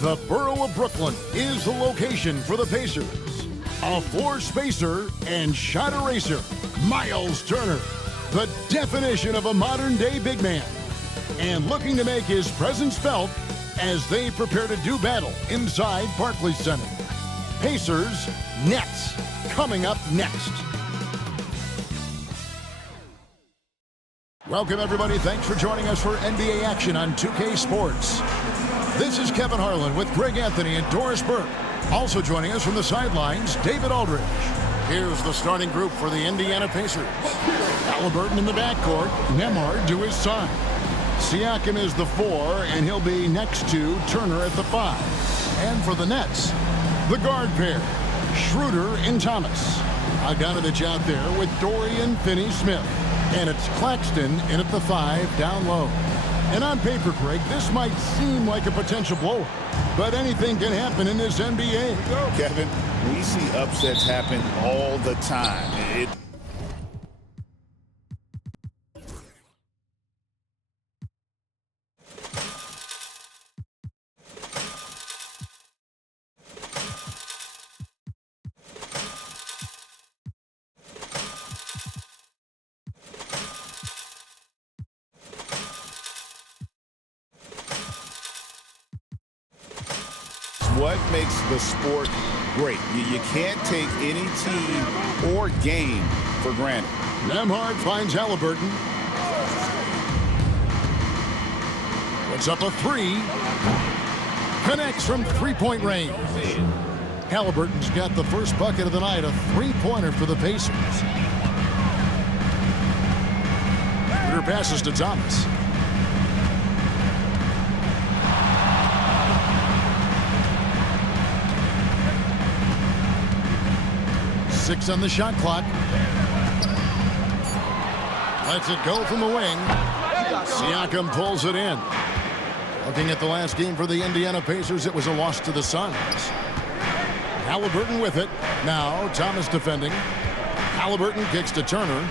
The borough of Brooklyn is the location for the Pacers. A four-spacer and shot eraser, Miles Turner, the definition of a modern-day big man, and looking to make his presence felt as they prepare to do battle inside Barclays Center. Pacers, Nets, coming up next. Welcome, everybody. Thanks for joining us for NBA action on 2K Sports. This is Kevin Harlan with Greg Anthony and Doris Burke. Also joining us from the sidelines, David Aldridge. Here's the starting group for the Indiana Pacers. Haliburton in the backcourt, Nembhard to his side. Siakam is the 4, and he'll be next to Turner at the 5. And for the Nets, the guard pair, Schroeder and Thomas. Bogdanovich out there with Dorian Finney-Smith. And it's Claxton in at the 5 down low. And on paper, Greg, this might seem like a potential blowout, but anything can happen in this NBA. Kevin, we see upsets happen all the time. What makes the sport great? You can't take any team or game for granted. Nembhard finds Haliburton. Puts up a 3. Connects from three-point range. Haliburton's got the first bucket of the night, a three-pointer for the Pacers. Schroeder passes to Thomas. Six on the shot clock. Lets it go from the wing. Siakam pulls it in. Looking at the last game for the Indiana Pacers, it was a loss to the Suns. Haliburton with it. Now Thomas defending. Haliburton kicks to Turner.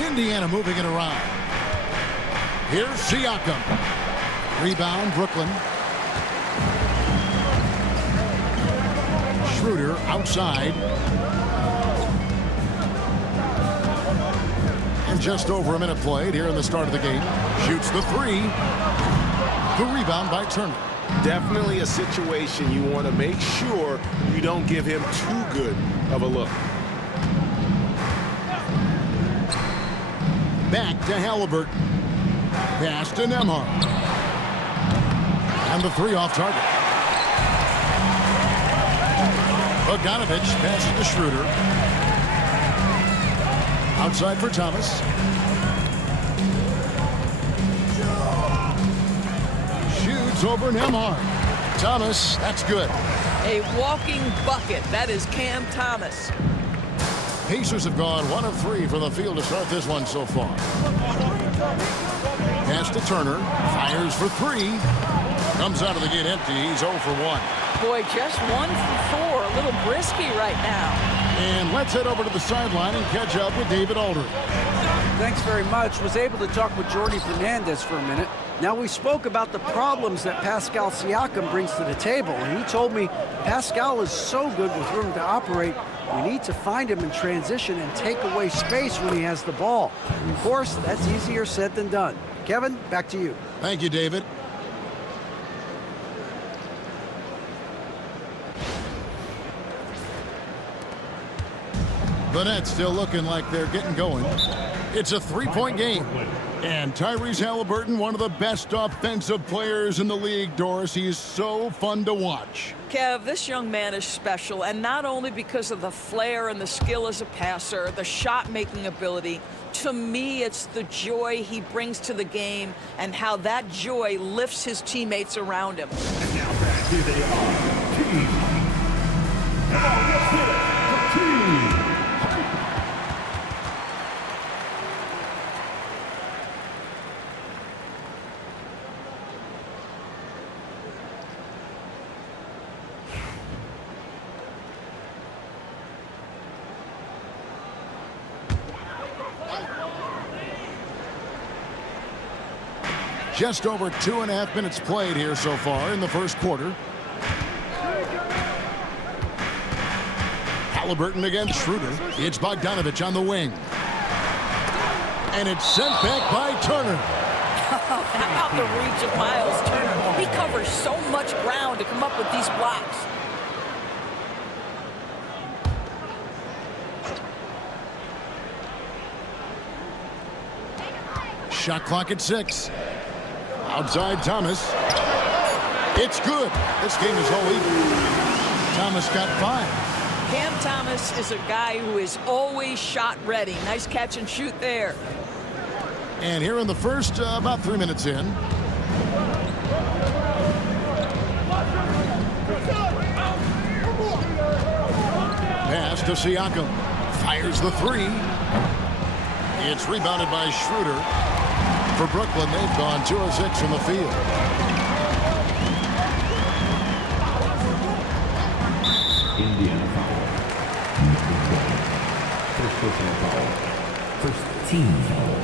Indiana moving it around. Here's Siakam. Rebound, Brooklyn. Schroeder outside. And just over a minute played here in the start of the game. Shoots the 3. The rebound by Turner. Definitely a situation you want to make sure you don't give him too good of a look. Back to Haliburton. Pass to Nembhard. And the 3 off target. Bogdanovich passes to Schroeder. Outside for Thomas. Shoots over Nembhard. Thomas, that's good. A walking bucket. That is Cam Thomas. Pacers have gone 1 of 3 from the field to start this one so far. Pass to Turner. Fires for 3. Comes out of the gate empty. He's 0 for 1. Boy, just 1 for 4. A little brisky right now. And let's head over to the sideline and catch up with David Aldridge. Thanks very much. Was able to talk with Jordy Fernandez for a minute. Now, we spoke about the problems that Pascal Siakam brings to the table, and he told me Pascal is so good with room to operate, we need to find him in transition and take away space when he has the ball. Of course, that's easier said than done. Kevin, back to you. Thank you, David. The Nets still looking like they're getting going. It's a 3-point game. And Tyrese Haliburton, one of the best offensive players in the league, Doris. He is so fun to watch. Kev, this young man is special, and not only because of the flair and the skill as a passer, the shot-making ability. To me, it's the joy he brings to the game and how that joy lifts his teammates around him. And now back, here they are. Team. Come on, let's hit it. Team. Just over 2.5 minutes played here so far in the first quarter. Haliburton against Schroeder. It's Bogdanovich on the wing. And it's sent back by Turner. How about the reach of Miles Turner? He covers so much ground to come up with these blocks. Shot clock at 6. Outside Thomas. It's good. This game is all even. Thomas got 5. Cam Thomas is a guy who is always shot ready. Nice catch and shoot there. And here in the first, about 3 minutes in. Pass to Siakam. Fires the 3. It's rebounded by Schroeder. For Brooklyn, they've gone 2 of 6 from the field. Indiana foul. First personal foul. First team foul.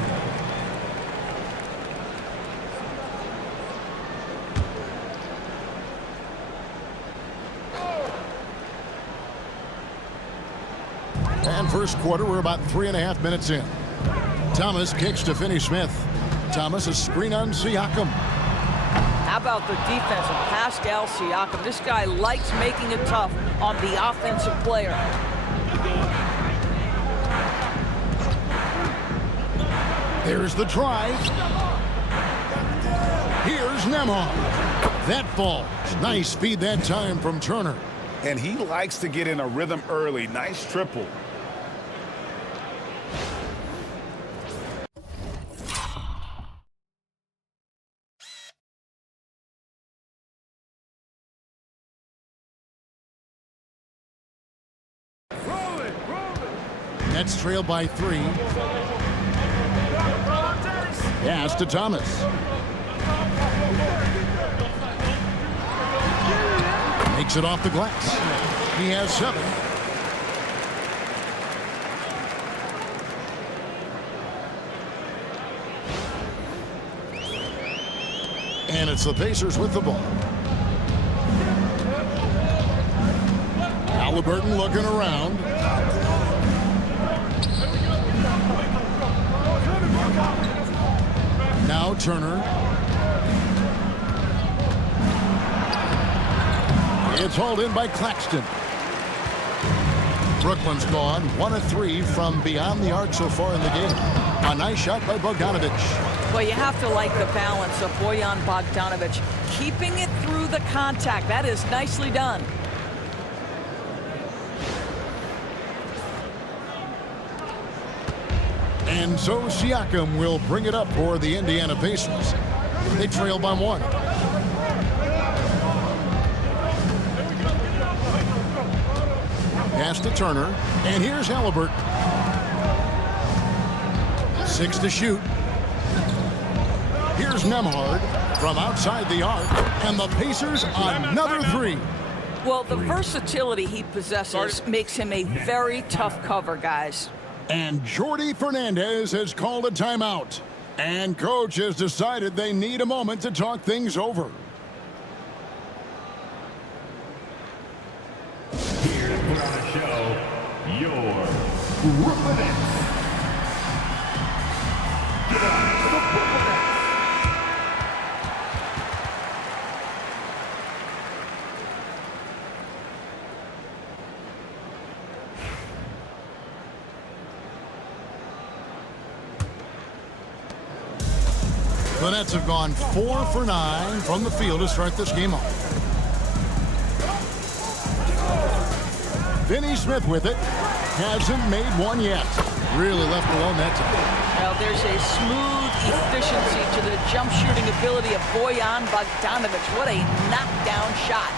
And first quarter, we're about 3.5 minutes in. Thomas kicks to Finney-Smith. Thomas, a screen on Siakam. How about the defense of Pascal Siakam? This guy likes making it tough on the offensive player. There's the drive. Here's Nembhard. That falls. Nice speed that time from Turner. And he likes to get in a rhythm early. Nice triple. Nets trail by 3. Pass to Thomas. Makes it off the glass. He has 7. And it's the Pacers with the ball. Haliburton looking around. Now Turner. It's hauled in by Claxton. Brooklyn's gone 1 of 3 from beyond the arc so far in the game. A nice shot by Bogdanovich. Well, you have to like the balance of Bojan Bogdanovich. Keeping it through the contact. That is nicely done. And so Siakam will bring it up for the Indiana Pacers. They trail by 1. Pass to Turner. And here's Haliburton. 6 to shoot. Here's Nembhard from outside the arc. And the Pacers another 3. Well, the versatility he possesses makes him a very tough cover, guys. And Jordi Fernandez has called a timeout. And coach has decided they need a moment to talk things over. Here to put on a show, your Brooklyn Nets. Give it up for the Brooklyn Nets. The Nets have gone 4 for 9 from the field to start this game off. Finney-Smith with it. Hasn't made one yet. Really left alone that time. Well, there's a smooth efficiency to the jump shooting ability of Bojan Bogdanovich. What a knockdown shot.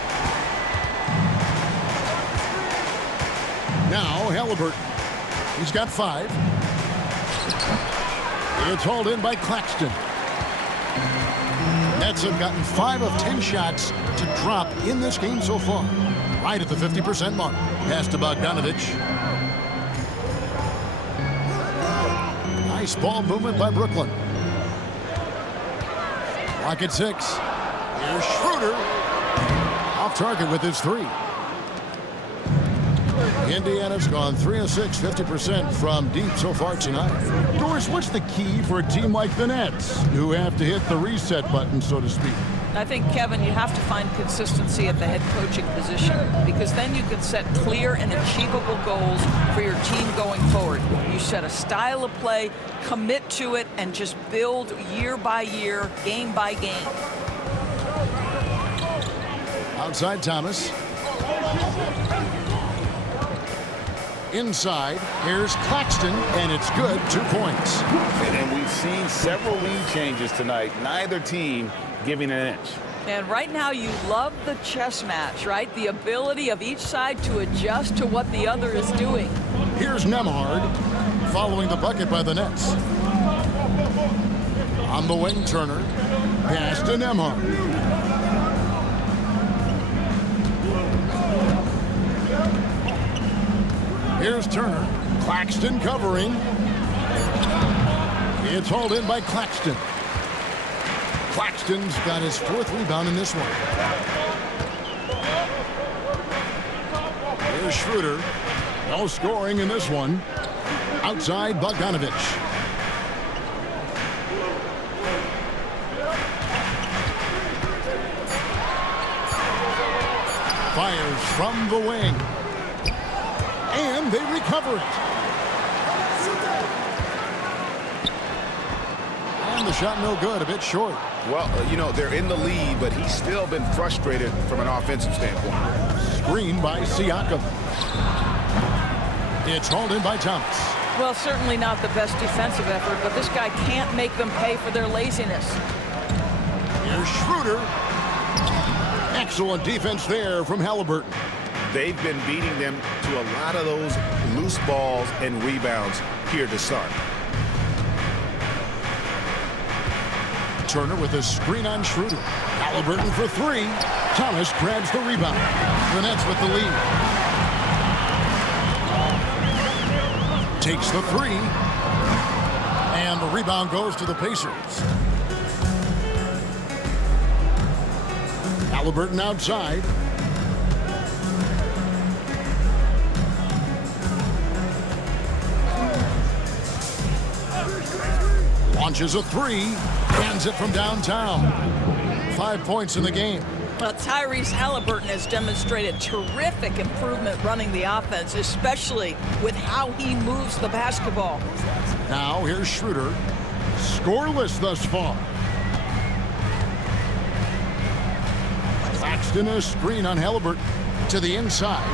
Now Haliburton. He's got 5. It's hauled in by Claxton. Nets have gotten 5 of 10 shots to drop in this game so far. Right at the 50% mark. Pass to Bogdanovich. Nice ball movement by Brooklyn. Clock at 6. Here's Schroeder. Off target with his 3. Indiana's gone 3 of 6, 50% from deep so far tonight. Doris, what's the key for a team like the Nets, who have to hit the reset button, so to speak? I think, Kevin, you have to find consistency at the head coaching position, because then you can set clear and achievable goals for your team going forward. You set a style of play, commit to it, and just build year by year, game by game. Outside Thomas. Inside, here's Claxton, and it's good, 2 points. And we've seen several lead changes tonight. Neither team giving an inch. And right now you love the chess match, right? The ability of each side to adjust to what the other is doing. Here's Nembhard, following the bucket by the Nets. On the wing, Turner. Pass to Nembhard. Here's Turner. Claxton covering. It's hauled in by Claxton. Claxton's got his 4th rebound in this one. Here's Schroeder. No scoring in this one. Outside Bogdanovich. Fires from the wing. And they recover it. And the shot no good, a bit short. Well, you know, they're in the lead, but he's still been frustrated from an offensive standpoint. Screen by Siakam. It's hauled in by Thomas. Well, certainly not the best defensive effort, but this guy can't make them pay for their laziness. Here's Schroeder. Excellent defense there from Haliburton. They've been beating them to a lot of those loose balls and rebounds here to start. Turner with a screen on Schroeder. Haliburton for 3. Thomas grabs the rebound. The Nets with the lead. Takes the 3. And the rebound goes to the Pacers. Haliburton outside. Launches a 3, hands it from downtown. 5 points in the game. Well, Tyrese Haliburton has demonstrated terrific improvement running the offense, especially with how he moves the basketball. Now here's Schroeder. Scoreless thus far. Claxton a screen on Haliburton to the inside.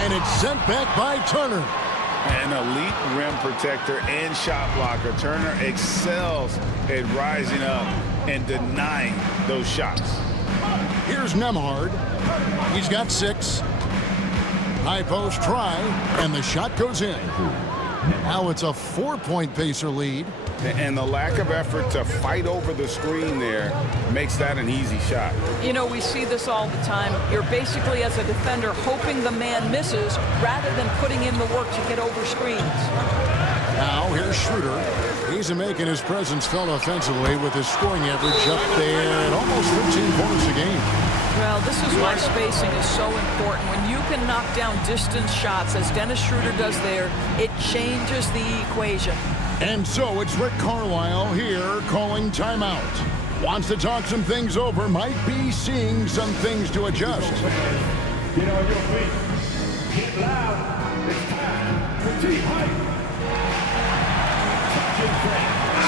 And it's sent back by Turner. An elite rim protector and shot blocker. Turner excels at rising up and denying those shots. Here's Nembhard. He's got 6. High post try, and the shot goes in. Now it's a 4-point Pacer lead. And the lack of effort to fight over the screen there makes that an easy shot. You know, we see this all the time. You're basically, as a defender, hoping the man misses rather than putting in the work to get over screens. Now here's Schroeder. He's making his presence felt offensively with his scoring average up there at almost 15 points a game. Well, this is why spacing is so important. When you can knock down distance shots, as Dennis Schroeder does there, it changes the equation. And so it's Rick Carlisle here calling timeout. Wants to talk some things over, might be seeing some things to adjust. Get on your feet. Get loud. It's time for T-Hype.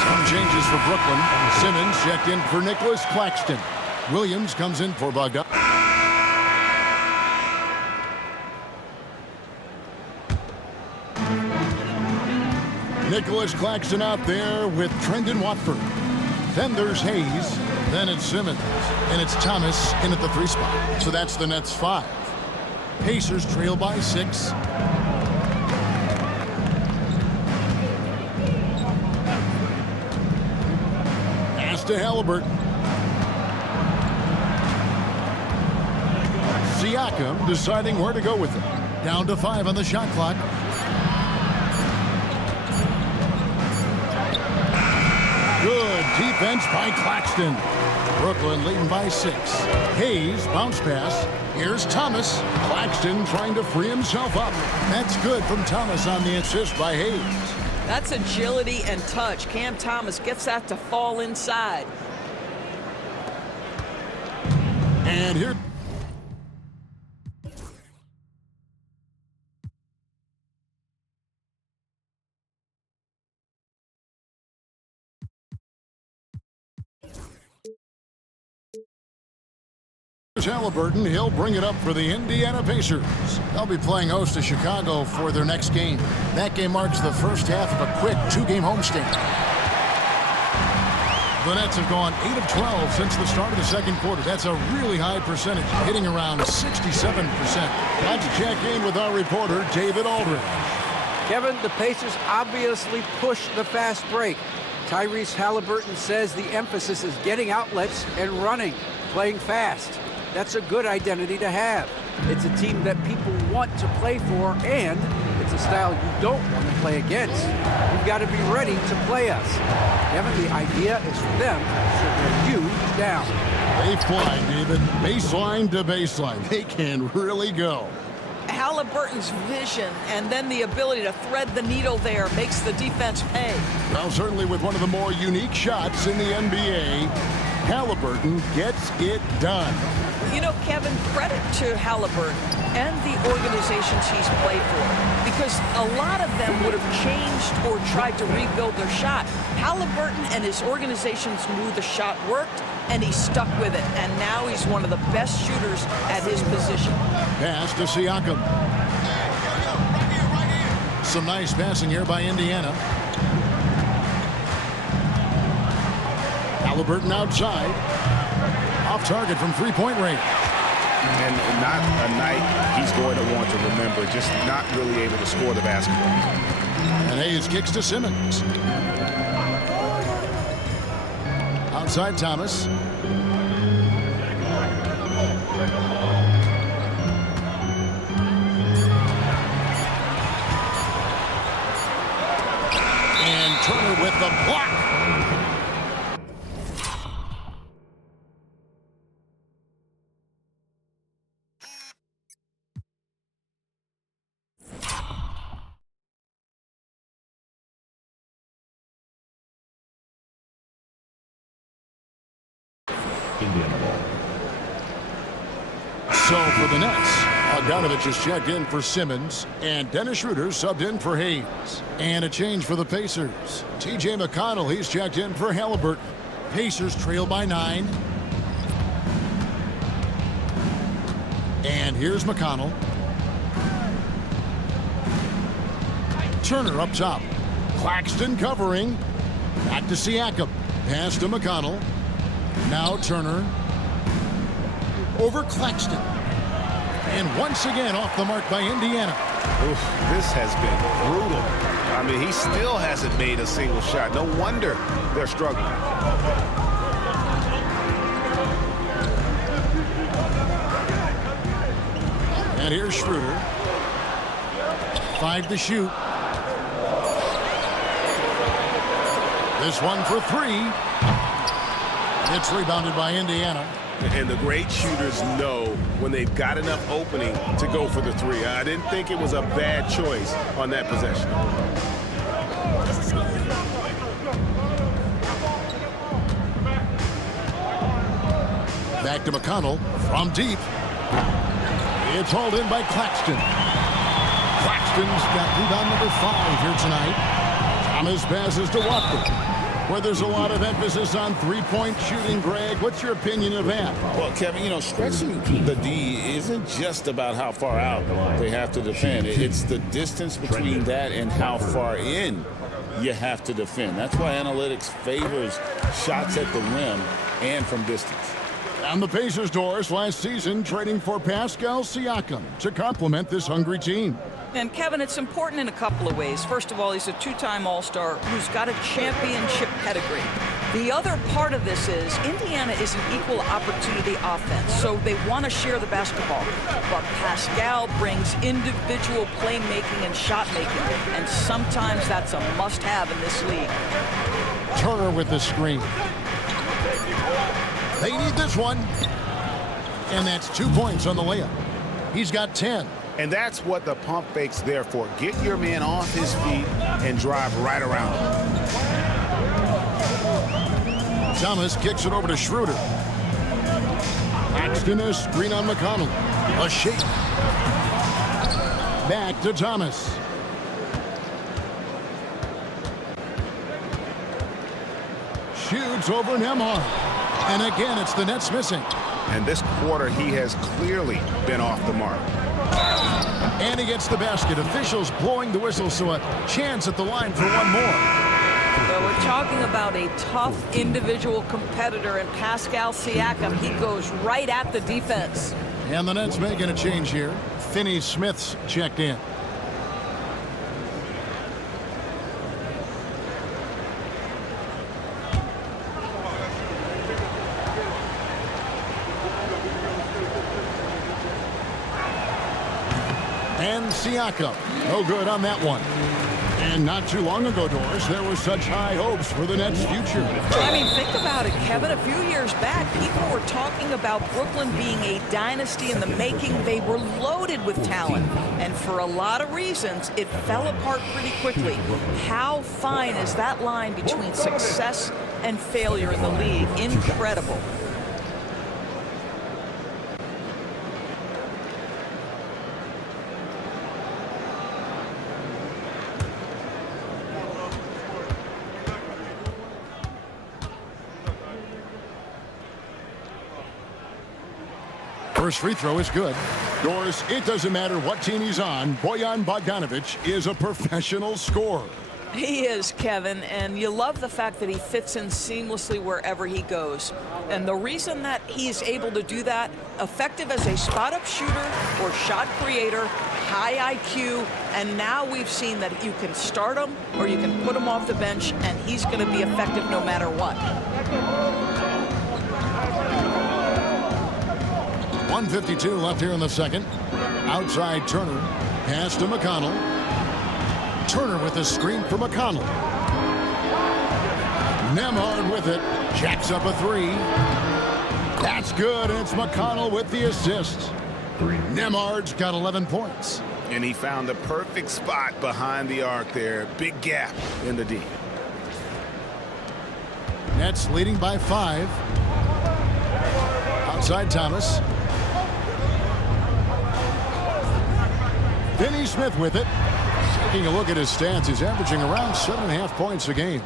Some changes for Brooklyn. Simmons checked in for Nicholas Claxton. Williams comes in for Bogdan. Nicholas Claxton out there with Trendon Watford. Then there's Hayes. Then it's Simmons. And it's Thomas in at the 3 spot. So that's the Nets 5. Pacers trail by 6. Pass to Haliburton. Siakam deciding where to go with it. Down to 5 on the shot clock. Good defense by Claxton. Brooklyn leading by 6. Hayes, bounce pass. Here's Thomas. Claxton trying to free himself up. That's good from Thomas on the assist by Hayes. That's agility and touch. Cam Thomas gets that to fall inside. And here... Haliburton, he'll bring it up for the Indiana Pacers. They'll be playing host to Chicago for their next game. That game marks the first half of a quick 2-game homestand. The Nets have gone 8 of 12 since the start of the second quarter. That's a really high percentage, hitting around 67%. Let's check in with our reporter, David Aldridge. Kevin, the Pacers obviously push the fast break. Tyrese Haliburton says the emphasis is getting outlets and running, playing fast. That's a good identity to have. It's a team that people want to play for, and it's a style you don't want to play against. You've got to be ready to play us. Kevin, the idea is for them to wear you down. They fly, David. Baseline to baseline. They can really go. Haliburton's vision and then the ability to thread the needle there makes the defense pay. Well, certainly with one of the more unique shots in the NBA, Haliburton gets it done. You know, Kevin, credit to Haliburton and the organizations he's played for, because a lot of them would have changed or tried to rebuild their shot. Haliburton and his organizations knew the shot worked, and he stuck with it, and now he's one of the best shooters at his position. Pass to Siakam. Some nice passing here by Indiana. Haliburton outside. Off target from three-point range. And not a night he's going to want to remember, just not really able to score the basketball. And Hayes kicks to Simmons. Outside Thomas. And Turner with the block. Indiana ball. So for the Nets, Bogdanovich is checked in for Simmons, and Dennis Schroeder subbed in for Hayes. And a change for the Pacers. TJ McConnell, he's checked in for Haliburton. Pacers trail by 9. And here's McConnell. Turner up top. Claxton covering. Back to Siakam. Pass to McConnell. Now Turner. Over Claxton. And once again off the mark by Indiana. Oof, this has been brutal. I mean, he still hasn't made a single shot. No wonder they're struggling. And here's Schroeder. 5 to shoot. This one for 3. It's rebounded by Indiana. And the great shooters know when they've got enough opening to go for the 3. I didn't think it was a bad choice on that possession. Back to McConnell from deep. It's hauled in by Claxton. Claxton's got rebound number 5 here tonight. Thomas passes to Watford, where there's a lot of emphasis on three-point shooting. Greg, what's your opinion of that? Well, Kevin, you know, stretching the D isn't just about how far out they have to defend. It's the distance between that and how far in you have to defend. That's why analytics favors shots at the rim and from distance. On the Pacers' doors last season, trading for Pascal Siakam to complement this hungry team. And Kevin, it's important in a couple of ways. First of all, he's a 2-time All-Star who's got a championship pedigree. The other part of this is Indiana is an equal opportunity offense, so they want to share the basketball. But Pascal brings individual playmaking and shot making, and sometimes that's a must-have in this league. Turner with the screen. They need this one. And that's 2 points on the layup. He's got 10. And that's what the pump fake's there for. Get your man off his feet and drive right around him. Thomas kicks it over to Schroeder. Paxton a screen on McConnell. A shake. Back to Thomas. Shoots over Nembhard. And again, it's the Nets missing. And this quarter, he has clearly been off the mark. And he gets the basket. Officials blowing the whistle, so a chance at the line for one more. Well, we're talking about a tough individual competitor in Pascal Siakam. He goes right at the defense. And the Nets making a change here. Finney-Smith's checked in. And Siakam, no good on that one. And not too long ago, Doris, there were such high hopes for the Nets' future. I mean, think about it, Kevin. A few years back, people were talking about Brooklyn being a dynasty in the making. They were loaded with talent. And for a lot of reasons, it fell apart pretty quickly. How fine is that line between success and failure in the league? Incredible. First free throw is good. Doris, it doesn't matter what team he's on, Bojan Bogdanovic is a professional scorer. He is, Kevin, and you love the fact that he fits in seamlessly wherever he goes. And the reason that he's able to do that, effective as a spot-up shooter or shot creator, high IQ, and now we've seen that you can start him or you can put him off the bench, and he's going to be effective no matter what. 1:52 left here in the second. Outside Turner. Pass to McConnell. Turner with a screen for McConnell. Nembhard with it. Jacks up a three. That's good, and it's McConnell with the assist. Nembhard's got 11 points. And he found the perfect spot behind the arc there. Big gap in the D. Nets leading by 5. Outside Thomas. Finney-Smith with it. Taking a look at his stats, he's averaging around 7.5 points a game.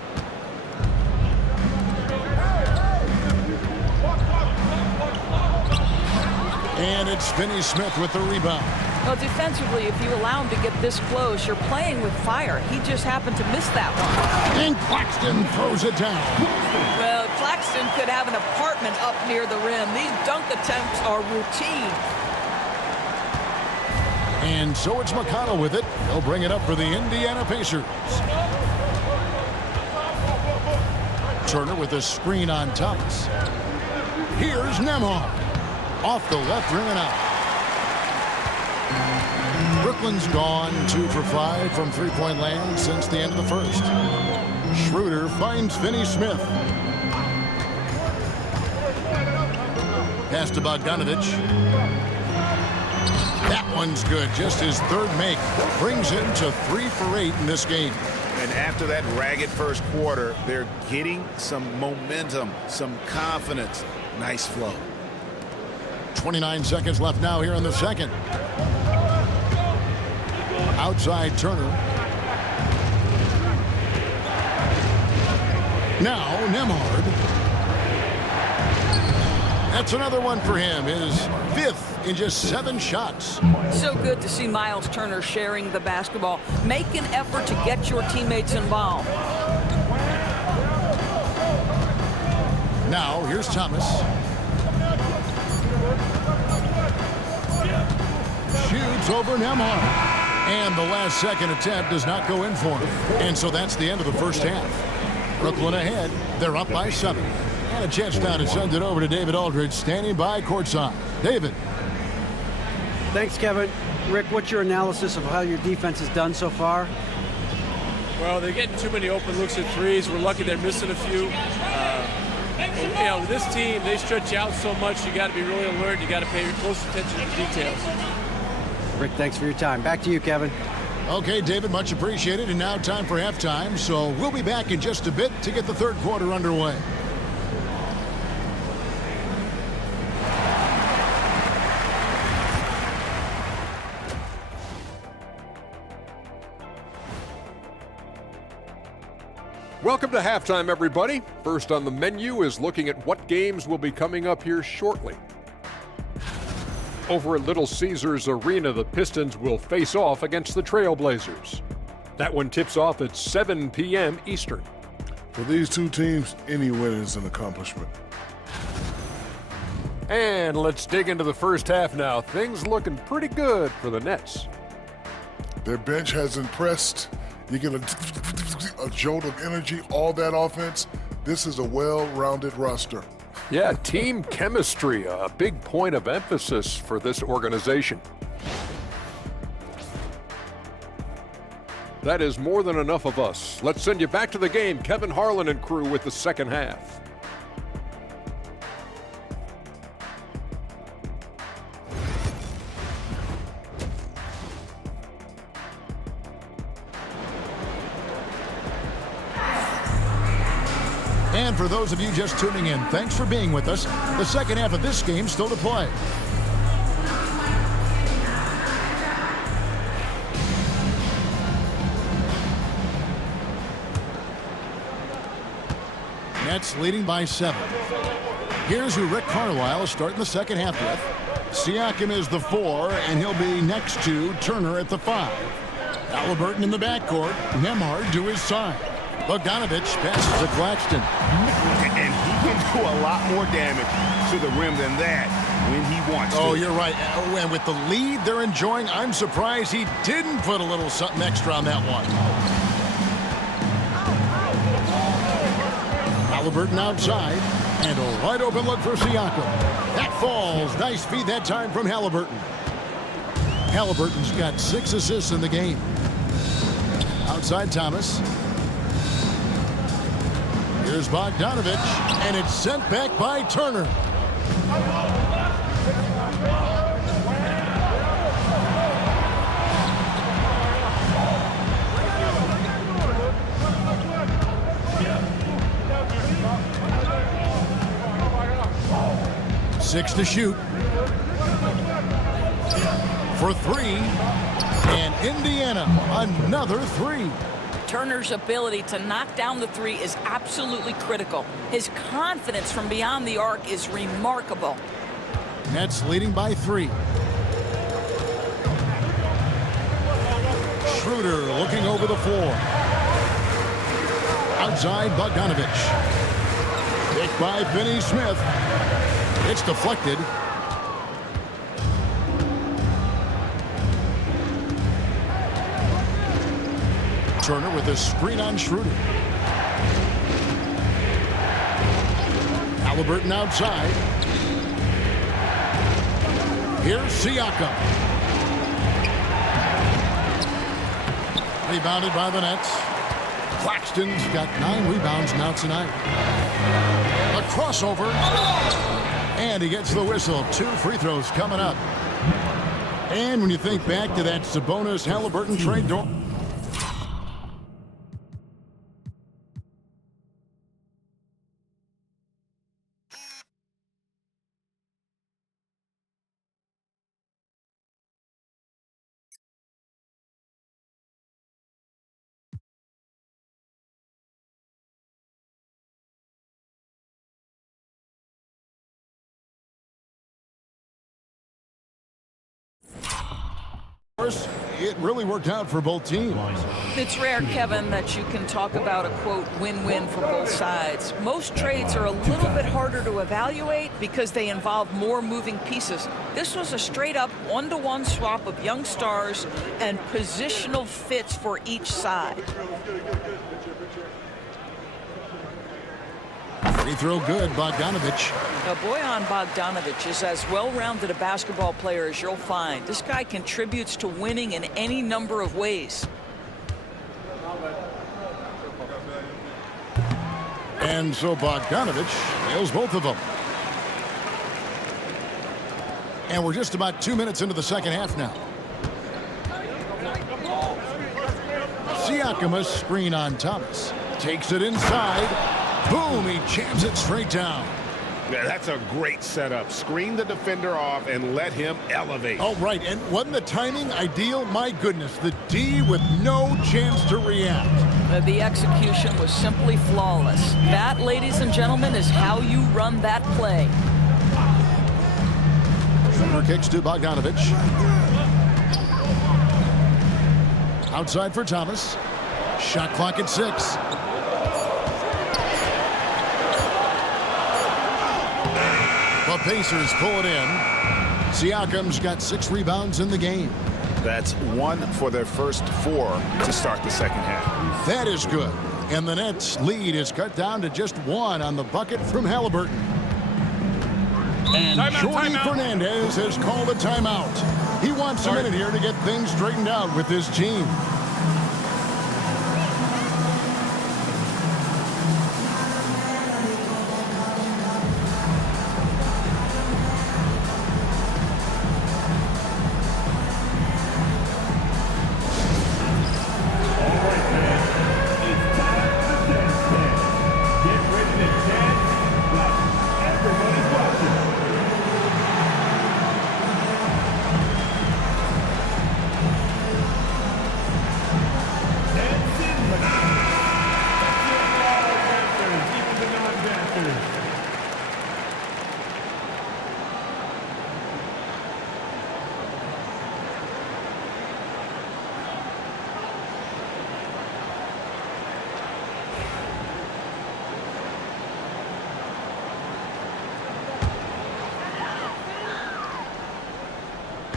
And it's Finney-Smith with the rebound. Well, defensively, if you allow him to get this close, you're playing with fire. He just happened to miss that one. And Claxton throws it down. Well, Claxton could have an apartment up near the rim. These dunk attempts are routine. And so it's McConnell with it. He'll bring it up for the Indiana Pacers. Turner with a screen on Thomas. Here's Nembhard. Off the left rim and out. Brooklyn's gone 2 for 5 from three-point land since the end of the first. Schroeder finds Finney-Smith. Pass to Bogdanovic. That one's good. Just his third make. Brings him to 3 for 8 in this game. And after that ragged first quarter, they're getting some momentum, some confidence. Nice flow. 29 seconds left now here in the second. Outside Turner. Now Nembhard. That's another one for him. His 5th in just 7 shots. So good to see Miles Turner sharing the basketball. Make an effort to get your teammates involved. Now here's Thomas. Shoots over Nembhard. And the last second attempt does not go in for him. And so that's the end of the first half. Brooklyn ahead. They're up by 7. And a chance now to send it over to David Aldridge, standing by courtside. David. Thanks, Kevin. Rick, what's your analysis of how your defense has done so far? Well, they're getting too many open looks at threes. We're lucky they're missing a few. You know, this team, they stretch you out so much, you got to be really alert. You got to pay close attention to the details. Rick, thanks for your time. Back to you, Kevin. Okay, David, much appreciated. And now time for halftime. So we'll be back in just a bit to get the third quarter underway. Welcome to halftime, everybody. First on the menu is looking at what games will be coming up here shortly. Over at Little Caesars Arena, the Pistons will face off against the Trailblazers. That one tips off at 7 p.m. Eastern. For these two teams, any win is an accomplishment. And let's dig into the first half now. Things looking pretty good for the Nets. Their bench has impressed. You get a jolt of energy, all that offense. This is a well-rounded roster. Yeah, team chemistry, a big point of emphasis for this organization. That is more than enough of us. Let's send you back to the game. Kevin Harlan and crew with the second half. And for those of you just tuning in, thanks for being with us. The second half of this game still to play. Nets leading by 7. Here's who Rick Carlisle is starting the second half with. Siakam is the 4, and he'll be next to Turner at the 5. Haliburton in the backcourt, Nembhard to his side. Bogdanovich passes to Claxton. And he can do a lot more damage to the rim than that when he wants to. Oh, you're right. Oh, and with the lead they're enjoying, I'm surprised he didn't put a little something extra on that one. Haliburton outside, and a wide open look for Siakam. That falls. Nice feed that time from Haliburton. Haliburton's got 6 assists in the game. Outside Thomas. Here's Bogdanovich, and it's sent back by Turner. Six to shoot. For 3, and Indiana, another 3. Turner's ability to knock down the 3 is absolutely critical. His confidence from beyond the arc is remarkable. Nets leading by 3. Schroeder looking over the floor. Outside Bogdanovich. Picked by Finney Smith. It's deflected. Turner with a screen on Schroeder. Haliburton outside. Here's Siakam. Rebounded by the Nets. Claxton's got 9 rebounds now tonight. A crossover. And he gets the whistle. 2 free throws coming up. And when you think back to that Sabonis-Haliburton trade, it really worked out for both teams. It's rare, Kevin, that you can talk about a, quote, win-win for both sides. Most trades are a little bit harder to evaluate because they involve more moving pieces. This was a straight-up one-to-one swap of young stars and positional fits for each side. Free throw good, Bogdanovich. Now, Bojan Bogdanovich is as well-rounded a basketball player as you'll find. This guy contributes to winning in any number of ways. And so Bogdanovich nails both of them. And we're just about 2 minutes into the second half now. Siakam, a screen on Thomas. Takes it inside. Boom, he jams it straight down. Yeah, that's a great setup. Screen the defender off and let him elevate. Oh, right, and wasn't the timing ideal? My goodness, the D with no chance to react. The execution was simply flawless. That, ladies and gentlemen, is how you run that play. Shooter kicks to Bogdanovich. Outside for Thomas. Shot clock at 6. The Pacers pull it in. Siakam's got 6 rebounds in the game. That's 1 for their first 4 to start the second half. That is good. And the Nets' lead is cut down to just 1 on the bucket from Haliburton. And Jordy Fernandez has called a timeout. He wants a minute here to get things straightened out with his team.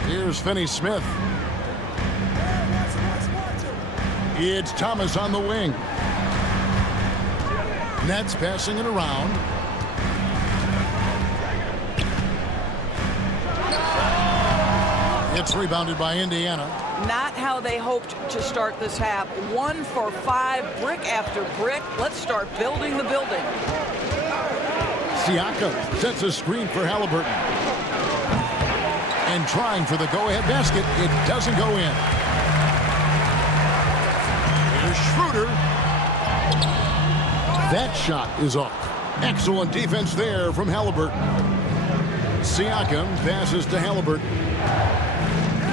Here's Finney-Smith. It's Thomas on the wing. Nets passing it around. It's rebounded by Indiana. Not how they hoped to start this half. 1 for 5, brick after brick. Let's start building the building. Siakam sets a screen for Haliburton. And trying for the go-ahead basket. It doesn't go in. Here's Schroeder. That shot is off. Excellent defense there from Haliburton. Siakam passes to Haliburton.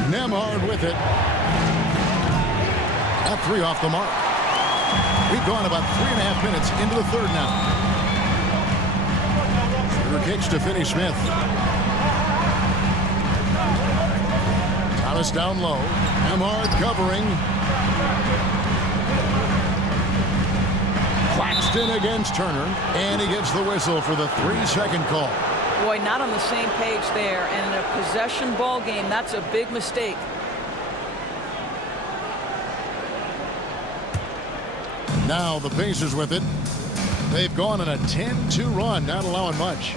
Nembhard with it. That 3 off the mark. We've gone about 3.5 minutes into the third now. Schroeder kicks to Finney-Smith. Thomas down low. Nembhard covering. Claxton against Turner. And he gets the whistle for the 3-second call. Boy, not on the same page there. And in a possession ball game, that's a big mistake. Now the Pacers with it. They've gone on a 10-2 run, not allowing much.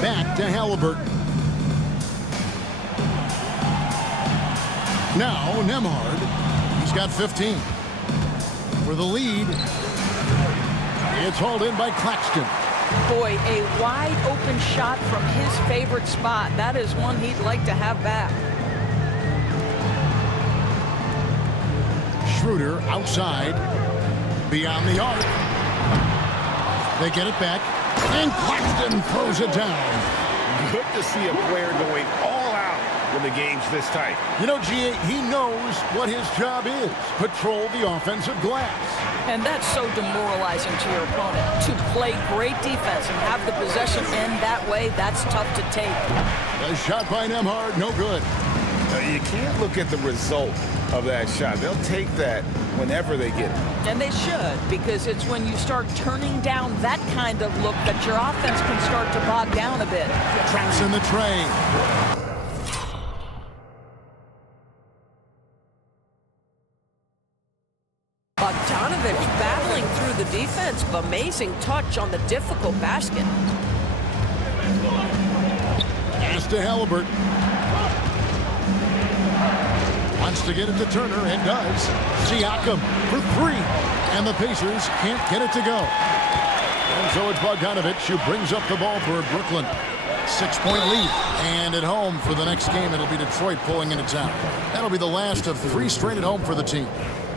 Back to Haliburton. Now Nembhard. He's got 15. For the lead. It's hauled in by Claxton. Boy, a wide open shot from his favorite spot. That is one he'd like to have back. Schroeder outside. Beyond the arc. They get it back. And Claxton throws it down. Good to see a player going all out when the game's this tight. You know, G.A., he knows what his job is. Patrol the offensive glass. And that's so demoralizing to your opponent. To play great defense and have the possession end that way, that's tough to take. A shot by Nembhard, no good. You can't look at the result of that shot. They'll take that whenever they get it. And they should, because it's when you start turning down that kind of look that your offense can start to bog down a bit. Traps in the tray. Bogdanovich battling through the defense. Amazing touch on the difficult basket. Pass to Haliburton. Wants to get it to Turner and does. Siakam for 3. And the Pacers can't get it to go. And so it's Bogdanovich who brings up the ball for Brooklyn. 6-point lead. And at home for the next game, it'll be Detroit pulling into town. That'll be the last of 3 straight at home for the team.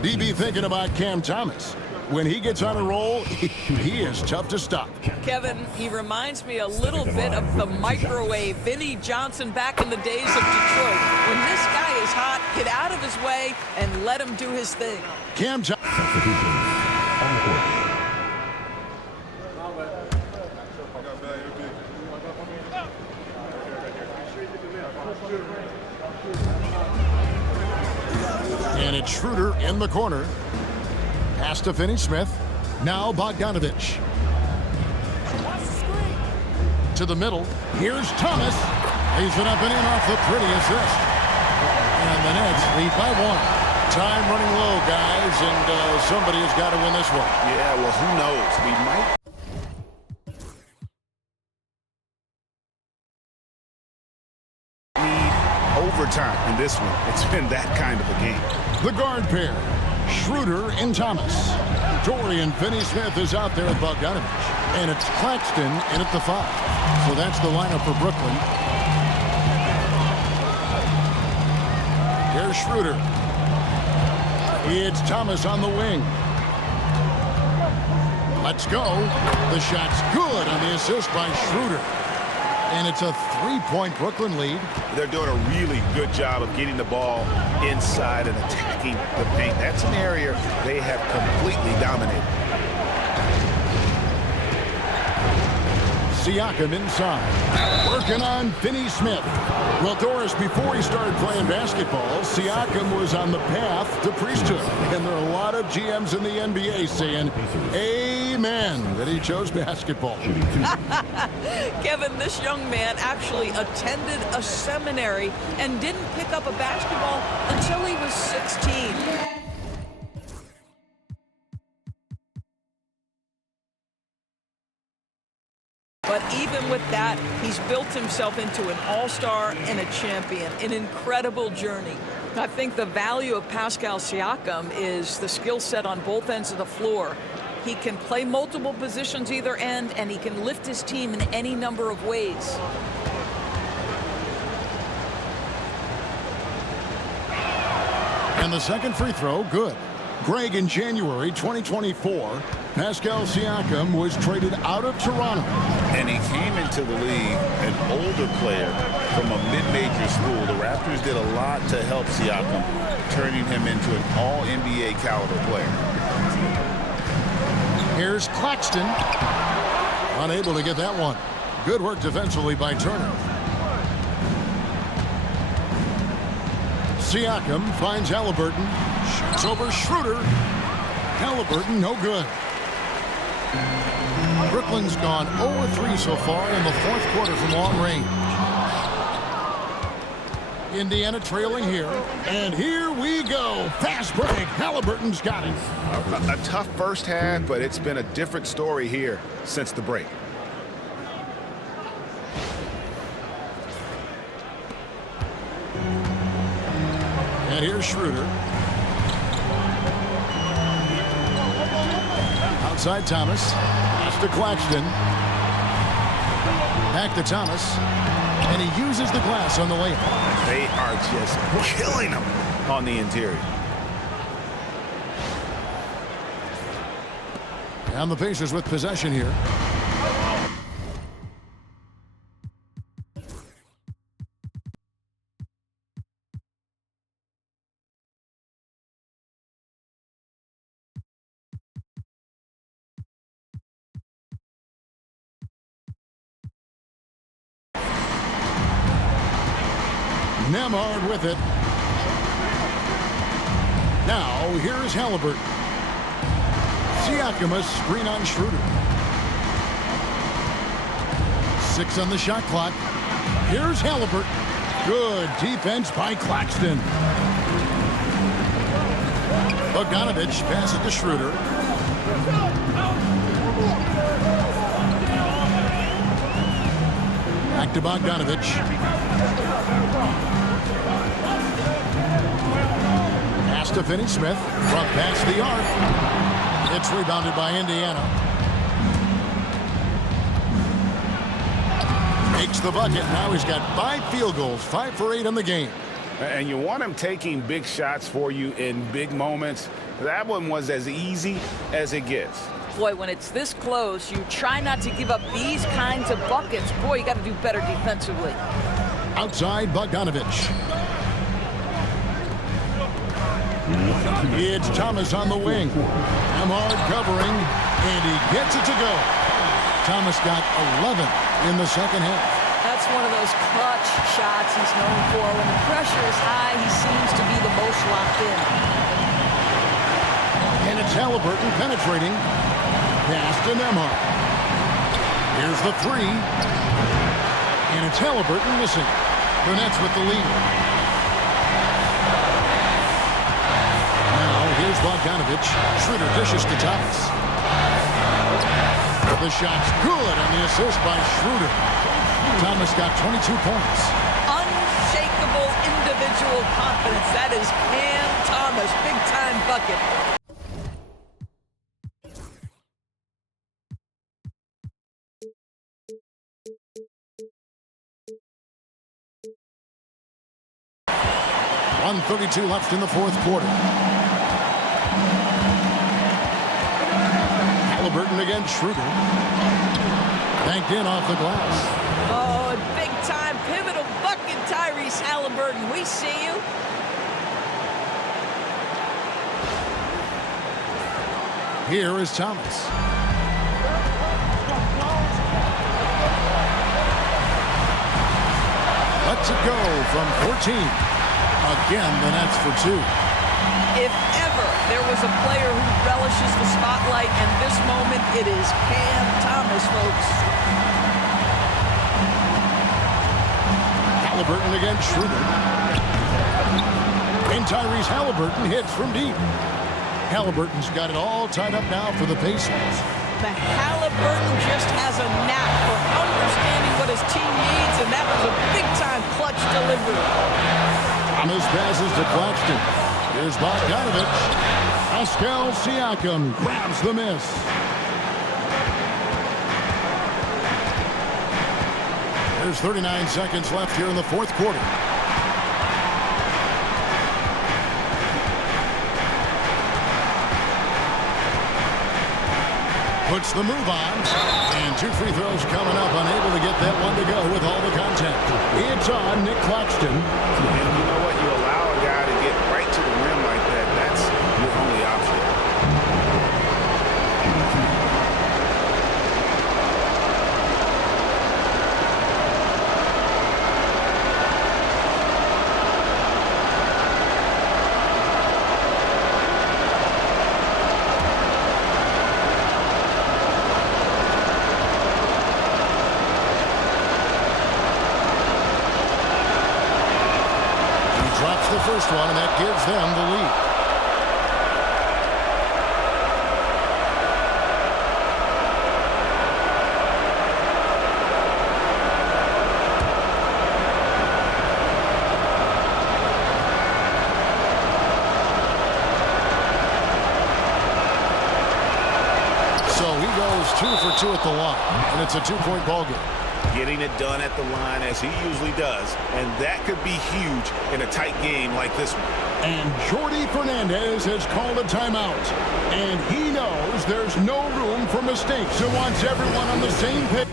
DB thinking about Cam Thomas. When he gets on a roll, he is tough to stop. Kevin, he reminds me a little bit of the microwave Vinnie Johnson back in the days of Detroit. When this guy is hot, get out of his way and let him do his thing. Cam Thomas. And it's Schroeder in the corner. Pass to Finney-Smith. Now Bogdanovich. To the middle. Here's Thomas. Lays it up and in off the pretty assist. And the Nets lead by 1. Time running low, guys, and somebody has got to win this one. Yeah, well, who knows? We might. Overtime in this one. It's been that kind of a game. The guard pair, Schroeder and Thomas. Dorian Finney-Smith is out there with Bogdanovich. And it's Claxton in at the 5. So that's the lineup for Brooklyn. Here's Schroeder. It's Thomas on the wing. Let's go. The shot's good on the assist by Schroeder. And it's a 3-point Brooklyn lead. They're doing a really good job of getting the ball inside and attacking the paint. That's an area they have completely dominated. Siakam inside. Working on Finney-Smith. Well, Doris, before he started playing basketball, Siakam was on the path to priesthood. And there are a lot of GMs in the NBA saying, amen, that he chose basketball. Kevin, this young man actually attended a seminary and didn't pick up a basketball until he was 16. But even with that, he's built himself into an all-star and a champion, an incredible journey. I think the value of Pascal Siakam is the skill set on both ends of the floor. He can play multiple positions either end, and he can lift his team in any number of ways. And the second free throw, good. Greg, in January 2024, Pascal Siakam was traded out of Toronto. And he came into the league an older player from a mid-major school. The Raptors did a lot to help Siakam, turning him into an all-NBA caliber player. Here's Claxton. Unable to get that one. Good work defensively by Turner. Siakam finds Haliburton. Shoots over Schroeder. Haliburton, no good. Brooklyn's gone 0-3 so far in the fourth quarter from long range. Indiana trailing here. And here we go. Fast break. Haliburton's got it. A tough first half, but it's been a different story here since the break. And here's Schroeder. Outside Thomas. Pass to Claxton. Back to Thomas. And he uses the glass on the layup. They are just killing him on the interior. And the Pacers with possession here. Nemhard with it. Now, here's Haliburton. Siakam, a screen on Schroeder. 6 on the shot clock. Here's Haliburton. Good defense by Claxton. Bogdanovich passes to Schroeder. Back to Bogdanovich. Pass to Finney-Smith. Front pass the arc. It's rebounded by Indiana. Makes the bucket. Now he's got 5 field goals, 5 for 8 in the game. And you want him taking big shots for you in big moments. That one was as easy as it gets. Boy, when it's this close, you try not to give up these kinds of buckets. Boy, you got to do better defensively. Outside, Bogdanovich. It's Thomas on the wing. Ahmad covering, and he gets it to go. Thomas got 11 in the second half. That's one of those clutch shots he's known for. When the pressure is high, he seems to be the most locked in. And it's Haliburton penetrating. Pass to Nemhard. Here's the 3. And it's Haliburton missing. The Nets with the lead. Now here's Bogdanovich. Schroeder dishes to Thomas. The shot's good, and the assist by Schroeder. Thomas got 22 points. Unshakable individual confidence. That is Cam Thomas. Big-time bucket. .132 left in the fourth quarter. Haliburton against Schroeder. Banked in off the glass. Oh, big-time pivotal bucket, Tyrese Haliburton. We see you. Here is Thomas. Lets it go from 14. Again, the Nets for 2. If ever there was a player who relishes the spotlight, and this moment, it is Cam Thomas, folks. Haliburton against Schroeder. And Tyrese Haliburton hits from deep. Haliburton's got it all tied up now for the Pacers. The Haliburton just has a knack for understanding what his team needs, and that was a big-time clutch delivery. Thomas passes to Claxton. Here's Bogdanovich. Pascal Siakam grabs the miss. There's 39 seconds left here in the fourth quarter. Puts the move on. And 2 free throws coming up. Unable to get that one to go with all the contact. It's on Nick Claxton. And you know what? You allow a guy to get right to the rim like that. That's your only option. Drops the first one, and that gives them the lead. So he goes 2 for 2 at the line, and it's a 2-point ball game. Getting it done at the line as he usually does, and that could be huge in a tight game like this one. And Jordi Fernandez has called a timeout, and he knows there's no room for mistakes and wants everyone on the same page.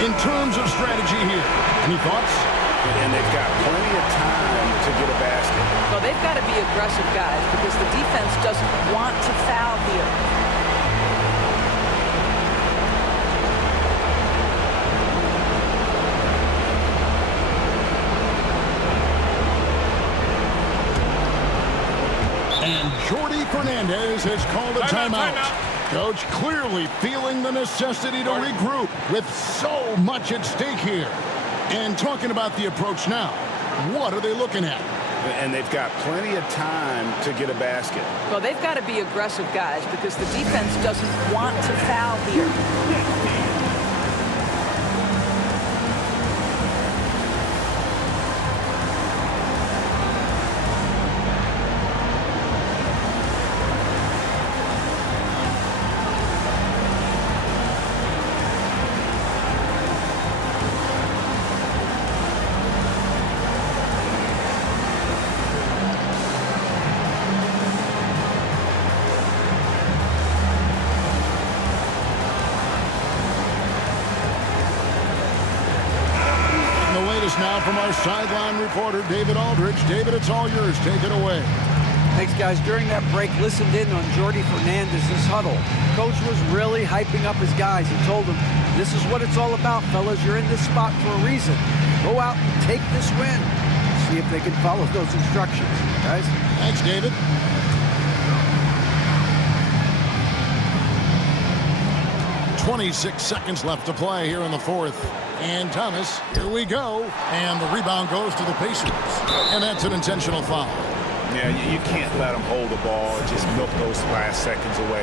In terms of strategy here, any thoughts? And they've got plenty of time to get a basket. Well, they've got to be aggressive, guys, because the defense doesn't want to foul here. And Jordi Fernandez has called a timeout. Coach clearly feeling the necessity to regroup with so much at stake here. And talking about the approach now, what are they looking at? And they've got plenty of time to get a basket. Well, they've got to be aggressive, guys, because the defense doesn't want to foul here. Now from our sideline reporter, David Aldridge. David, it's all yours. Take it away. Thanks, guys. During that break, listened in on Jordi Fernandez's huddle. Coach was really hyping up his guys. He told them, this is what it's all about, fellas. You're in this spot for a reason. Go out and take this win. See if they can follow those instructions, guys. Thanks, David. .26 seconds left to play here in the fourth. And Thomas, here we go. And the rebound goes to the Pacers. And that's an intentional foul. Yeah, you can't let them hold the ball and just milk those last seconds away.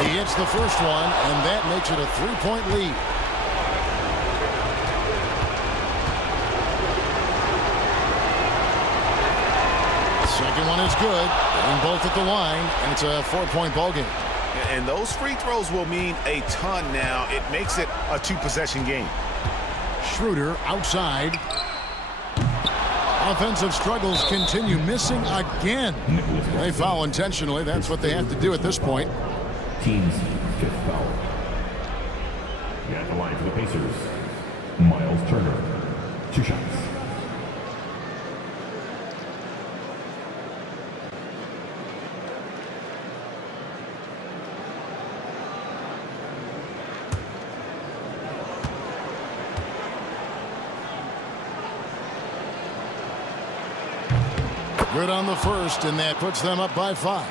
He hits the first one, and that makes it a three-point lead. Second one is good, and both at the line, and it's a four-point ball game. And those free throws will mean a ton now. It makes it a two-possession game. Schroeder outside. Offensive struggles continue, missing again. They foul intentionally. That's what they have to do at this point. Team's fifth foul. At the line for the Pacers, Miles Turner, 2 shots. Good on the first, and that puts them up by 5.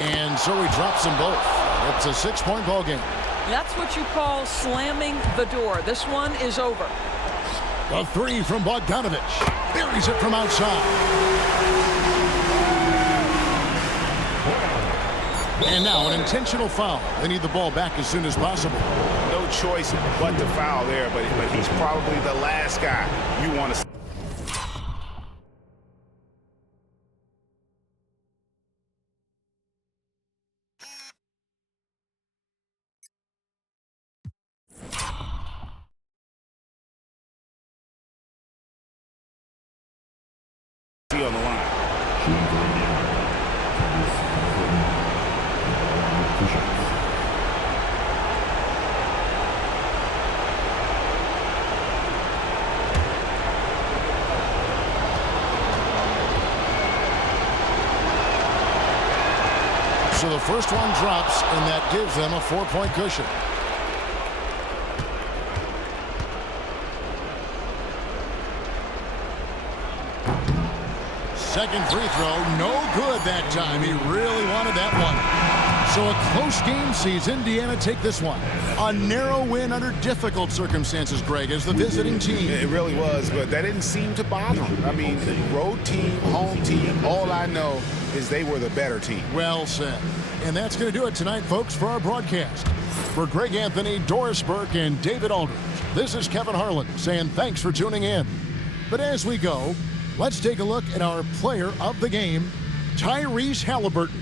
And so he drops them both. It's a 6-point ball game. That's what you call slamming the door. This one is over. A 3 from Bogdanovich. Buries it from outside. And now an intentional foul. They need the ball back as soon as possible. No choice but to foul there, but he's probably the last guy you want to see. On the line. So the first one drops, and that gives them a 4-point cushion. Second free throw, no good that time. He really wanted that one. So a close game sees Indiana take this one. A narrow win under difficult circumstances, Greg, as the visiting team. It really was, but that didn't seem to bother them. I mean, road team, home team, all I know is they were the better team. Well said. And that's going to do it tonight, folks, for our broadcast. For Greg Anthony, Doris Burke, and David Aldridge, this is Kevin Harlan saying thanks for tuning in. But as we go, let's take a look at our player of the game, Tyrese Haliburton.